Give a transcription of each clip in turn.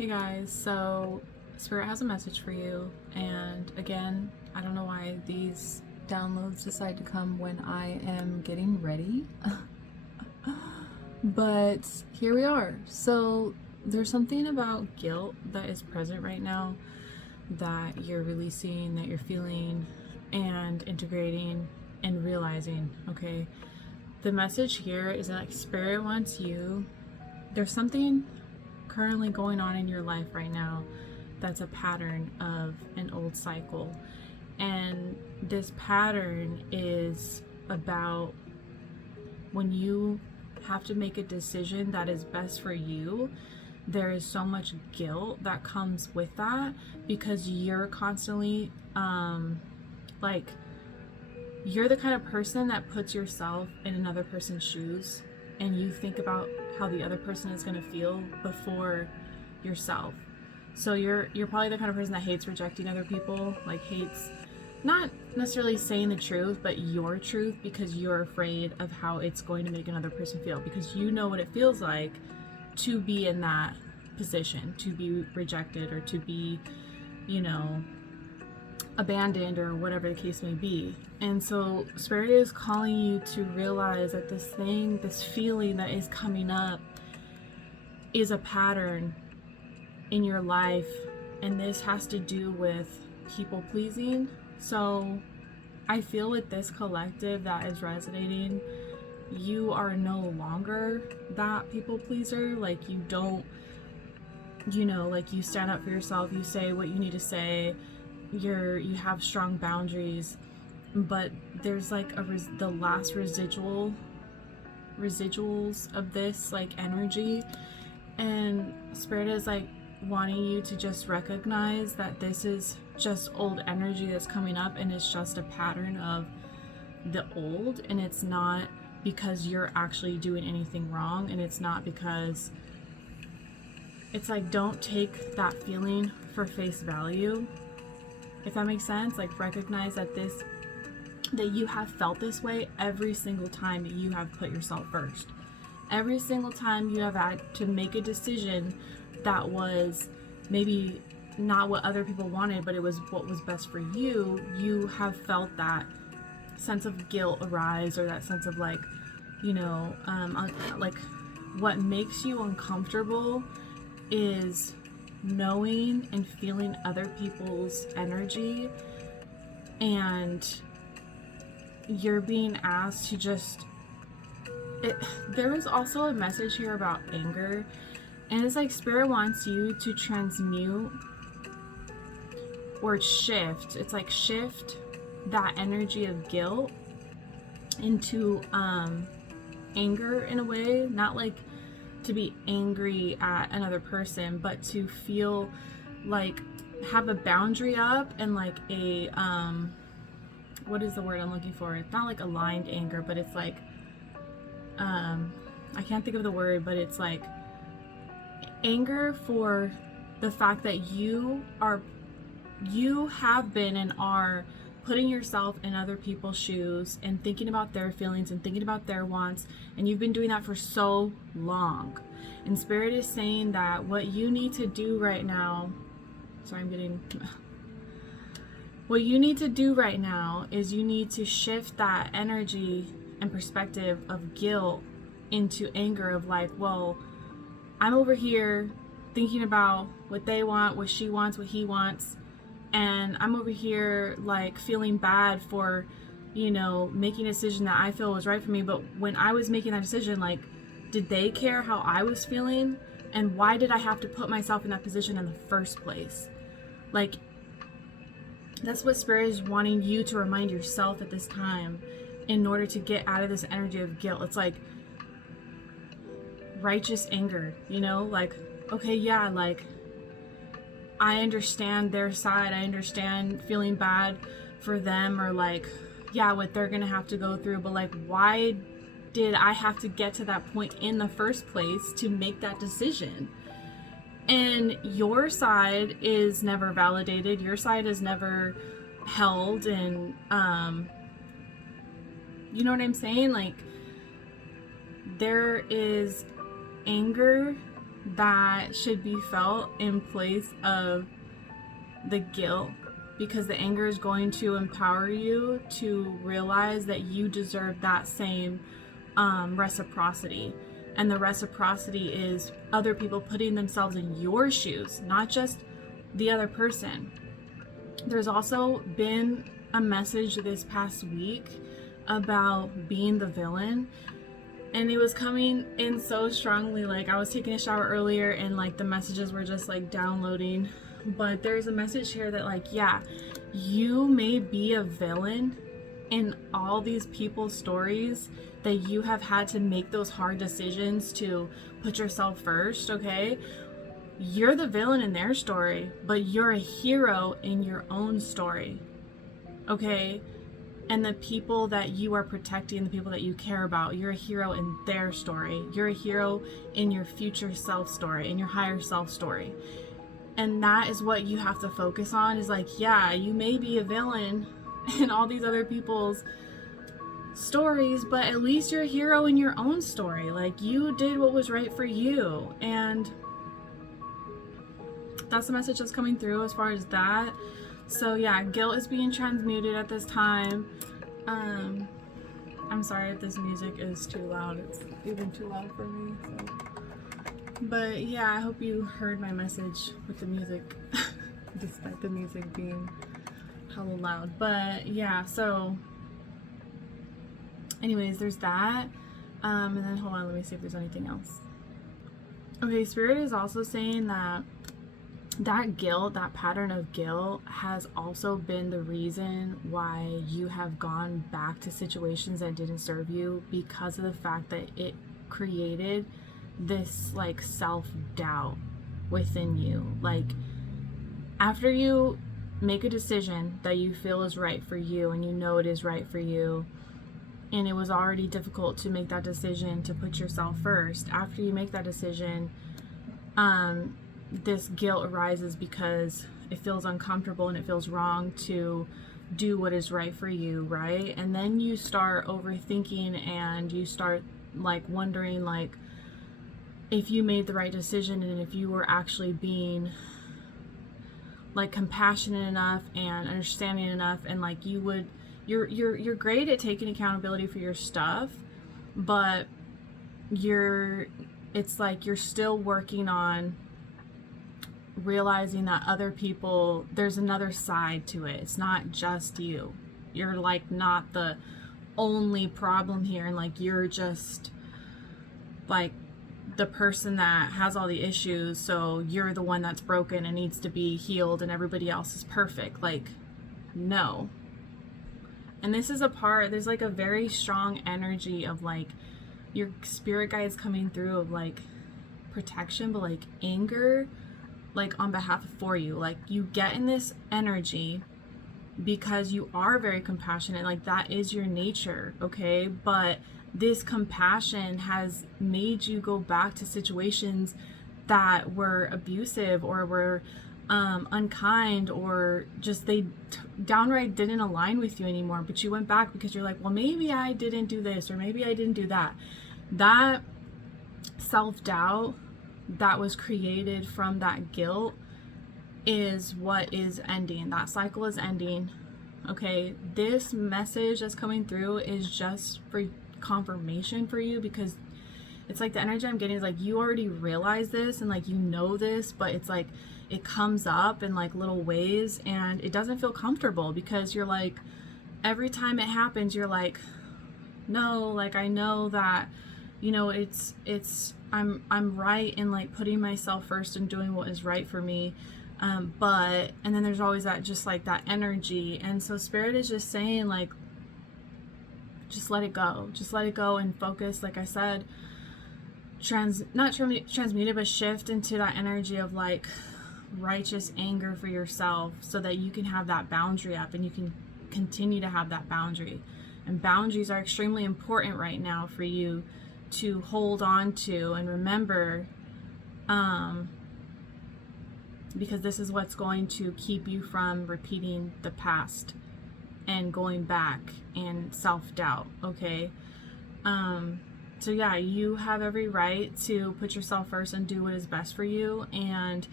Hey guys, so Spirit has a message for you, and again, I don't know why these downloads decide to come when I am getting ready, but here we are. So, there's something about guilt that is present right now that you're releasing, that you're feeling, and integrating and realizing, okay? The message here is that Spirit wants you, there's something currently going on in your life right now that's a pattern of an old cycle. And this pattern is about when you have to make a decision that is best for you, there is so much guilt that comes with that because you're constantly like you're the kind of person that puts yourself in another person's shoes and you think about how the other person is going to feel before yourself. So you're probably the kind of person that hates rejecting other people, like hates not necessarily saying the truth, but your truth, because you're afraid of how it's going to make another person feel, because you know what it feels like to be in that position, to be rejected or to be, you know, abandoned or whatever the case may be. And so Spirit is calling you to realize that this thing, this feeling that is coming up is a pattern in your life, and this has to do with people pleasing. So I feel with this collective that is resonating, you are no longer that people pleaser. Like you don't, you know, like you stand up for yourself, you say what you need to say, you have strong boundaries, but there's like the last residuals of this like energy, and Spirit is like wanting you to just recognize that this is just old energy that's coming up, and it's just a pattern of the old, and it's not because you're actually doing anything wrong, and it's not because it's like, don't take that feeling for face value, if that makes sense. Like recognize that that you have felt this way every single time that you have put yourself first. Every single time you have had to make a decision that was maybe not what other people wanted, but it was what was best for you, you have felt that sense of guilt arise, or that sense of like, you know, like what makes you uncomfortable is knowing and feeling other people's energy, and you're being asked to just there is also a message here about anger, and it's like Spirit wants you to transmute or shift. It's like shift that energy of guilt into anger in a way, not like to be angry at another person, but to feel like have a boundary up, and like a what is the word I'm looking for? It's not like aligned anger, but it's like I can't think of the word, but it's like anger for the fact that you have been and are putting yourself in other people's shoes and thinking about their feelings and thinking about their wants, and you've been doing that for so long. And Spirit is saying that what you need to do right now, what you need to do right now is you need to shift that energy and perspective of guilt into anger, of like, well, I'm over here thinking about what they want, what she wants, what he wants, and I'm over here like feeling bad for, you know, making a decision that I feel was right for me. But when I was making that decision, like, did they care how I was feeling? And why did I have to put myself in that position in the first place? Like, that's what Spirit is wanting you to remind yourself at this time in order to get out of this energy of guilt. It's like righteous anger, you know, like, okay, yeah, like I understand their side, I understand feeling bad for them, or like, yeah, what they're gonna have to go through, but like, why did I have to get to that point in the first place to make that decision? And your side is never validated, your side is never held, and you know what I'm saying? Like, there is anger that should be felt in place of the guilt, because the anger is going to empower you to realize that you deserve that same reciprocity. And the reciprocity is other people putting themselves in your shoes, not just the other person. There's also been a message this past week about being the villain, and it was coming in so strongly. Like, I was taking a shower earlier and like the messages were just like downloading, but there's a message here that like, yeah, you may be a villain in all these people's stories that you have had to make those hard decisions to put yourself first, okay? You're the villain in their story, but you're a hero in your own story, okay? And the people that you are protecting, the people that you care about, you're a hero in their story. You're a hero in your future self story, in your higher self story. And that is what you have to focus on, is like, yeah, you may be a villain in all these other people's stories, but at least you're a hero in your own story. Like, you did what was right for you. And that's the message that's coming through as far as that. So yeah, guilt is being transmuted at this time. I'm sorry if this music is too loud. It's even too loud for me. So. But yeah, I hope you heard my message with the music, despite the music being hella loud. But yeah, so anyways, there's that. And then hold on, let me see if there's anything else. Okay, Spirit is also saying that guilt, that pattern of guilt, has also been the reason why you have gone back to situations that didn't serve you, because of the fact that it created this like self-doubt within you. Like, after you make a decision that you feel is right for you, and you know it is right for you, and it was already difficult to make that decision to put yourself first, after you make that decision, this guilt arises because it feels uncomfortable and it feels wrong to do what is right for you, right? And then you start overthinking, and you start like wondering like if you made the right decision, and if you were actually being like compassionate enough and understanding enough, and like you're great at taking accountability for your stuff, but it's like you're still working on realizing that other people, there's another side to it. It's not just you. You're like not the only problem here, and like you're just like the person that has all the issues, so you're the one that's broken and needs to be healed, and everybody else is perfect. Like, no. And this is a part, there's like a very strong energy of like your spirit guides coming through of like protection, but like anger, like on behalf of for you. Like, you get in this energy because you are very compassionate, like that is your nature, okay? But this compassion has made you go back to situations that were abusive or were unkind, or just they downright didn't align with you anymore, but you went back because you're like, well, maybe I didn't do this, or maybe I didn't do that. That self-doubt that was created from that guilt is what is ending. That cycle is ending, okay? This message that's coming through is just for confirmation for you, because it's like the energy I'm getting is like you already realize this and like you know this, but it's like it comes up in like little ways, and it doesn't feel comfortable, because you're like, every time it happens you're like, no, like I know that, you know, it's I'm right in like putting myself first and doing what is right for me, but and then there's always that just like that energy. And so Spirit is just saying like, just let it go, and focus, like I said, not transmute it, but shift into that energy of like righteous anger for yourself, so that you can have that boundary up and you can continue to have that boundary. And boundaries are extremely important right now for you to hold on to and remember, because this is what's going to keep you from repeating the past and going back and self-doubt, okay? So yeah, you have every right to put yourself first and do what is best for you, and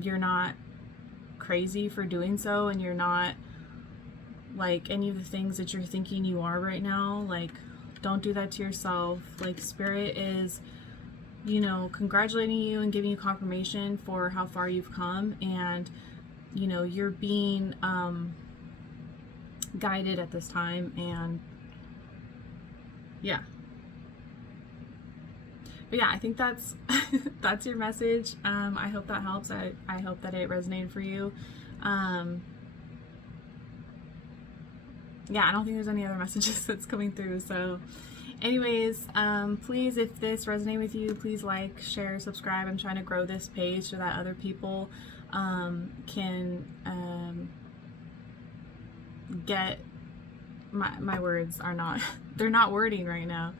you're not crazy for doing so, and you're not like any of the things that you're thinking you are right now. Like, don't do that to yourself. Like, spirit is, you know, congratulating you and giving you confirmation for how far you've come, and you know, you're being guided at this time. And yeah, but yeah, I think that's that's your message. I hope that helps. I hope that it resonated for you. Yeah, I don't think there's any other messages that's coming through. So anyways, please, if this resonated with you, please like, share, subscribe. I'm trying to grow this page so that other people can get my words are not they're not wording right now.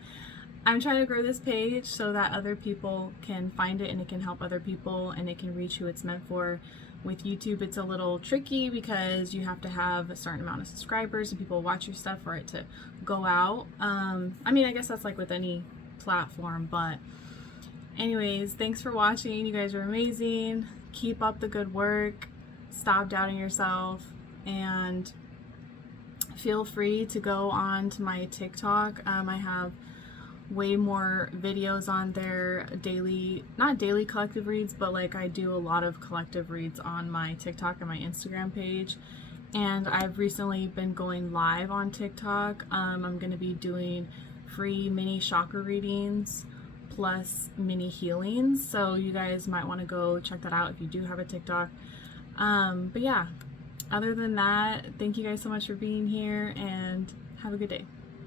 I'm trying to grow this page so that other people can find it and it can help other people and it can reach who it's meant for. With YouTube, it's a little tricky because you have to have a certain amount of subscribers and people watch your stuff for it to go out. I mean, I guess that's like with any platform, but anyways, thanks for watching. You guys are amazing. Keep up the good work. Stop doubting yourself, and feel free to go on to my TikTok. I have way more videos on there, daily, not daily collective reads, but like I do a lot of collective reads on my TikTok and my Instagram page. And I've recently been going live on TikTok. I'm going to be doing free mini chakra readings plus mini healings, so you guys might want to go check that out if you do have a TikTok. But yeah, other than that, thank you guys so much for being here, and have a good day.